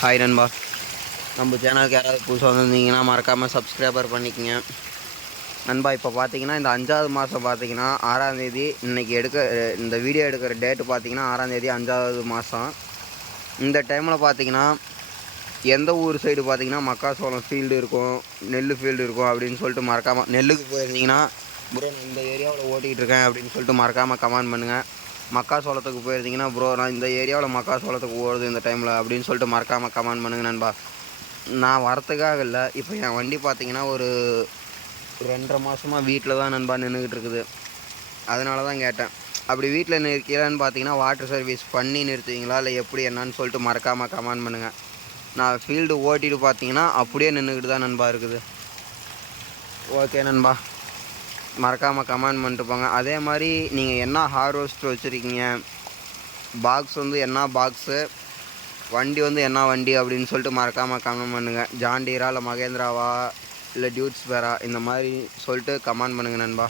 Hi நண்பா. நம்ம சேனலுக்கு யாராவது புதுசாக வந்திருந்தீங்கன்னா மறக்காமல் சப்ஸ்கிரைபர் பண்ணிக்கோங்க. நண்பா இப்போ பார்த்தீங்கன்னா இந்த அஞ்சாவது மாதம் பார்த்தீங்கன்னா ஆறாந்தேதி இன்றைக்கி எடுக்க இந்த வீடியோ எடுக்கிற டேட்டு பார்த்தீங்கன்னா ஆறாந்தேதி அஞ்சாவது மாதம் இந்த டைமில் பார்த்தீங்கன்னா எந்த ஊர் சைடு பார்த்தீங்கன்னா மக்காசோளம் ஃபீல்டு இருக்கும் நெல் ஃபீல்டு இருக்கும் அப்படின்னு சொல்லிட்டு மறக்காமல் நெல்லுக்கு போயிருந்தீங்கன்னா ப்ரோ நான் இந்த ஏரியாவில் ஓட்டிகிட்டு இருக்கேன் அப்படின்னு சொல்லிட்டு மறக்காமல் கமெண்ட் பண்ணுங்கள் மக்காசோளத்துக்கு போயிருந்தீங்கன்னா ப்ரோ நான் இந்த ஏரியாவில் மக்காசோளத்துக்கு ஓடுது இந்த டைமில் அப்படின்னு சொல்லிட்டு மறக்காமல் கமெண்ட் பண்ணுங்க நண்பா. நான் வரத்துக்காக இல்லை இப்போ என் வண்டி பார்த்தீங்கன்னா ஒரு ரெண்டரை மாதமாக வீட்டில் தான் நண்பா நின்றுக்கிட்டு இருக்குது அதனால தான் கேட்டேன். அப்படி வீட்டில் நிற்கிறேன்னு பார்த்தீங்கன்னா வாட்டர் சர்வீஸ் பண்ணி நிறுத்துவீங்களா? இல்லை எப்படி என்னன்னு சொல்லிட்டு மறக்காமல் கமெண்ட் பண்ணுங்கள் நான் ஃபீல்டு ஓட்டிட்டு பார்த்தீங்கன்னா அப்படியே நின்றுக்கிட்டு தான் நண்பா இருக்குது. ஓகே நண்பா. மறக்காமல் கமெண்ட் பண்ணிட்டு போங்க அதே மாதிரி நீங்கள் என்ன ஹார்வெஸ்ட் வச்சுருக்கீங்க? பாக்ஸ் வந்து என்ன பாக்ஸு வண்டி வந்து என்ன வண்டி அப்படின்னு சொல்லிட்டு மறக்காமல் கமெண்ட் பண்ணுங்கள் ஜாண்டீரா இல்லை மகேந்திராவா? இல்லை டியூட்ஸ் பேரா? இந்த மாதிரி சொல்லிட்டு கமெண்ட் பண்ணுங்கள் நண்பா.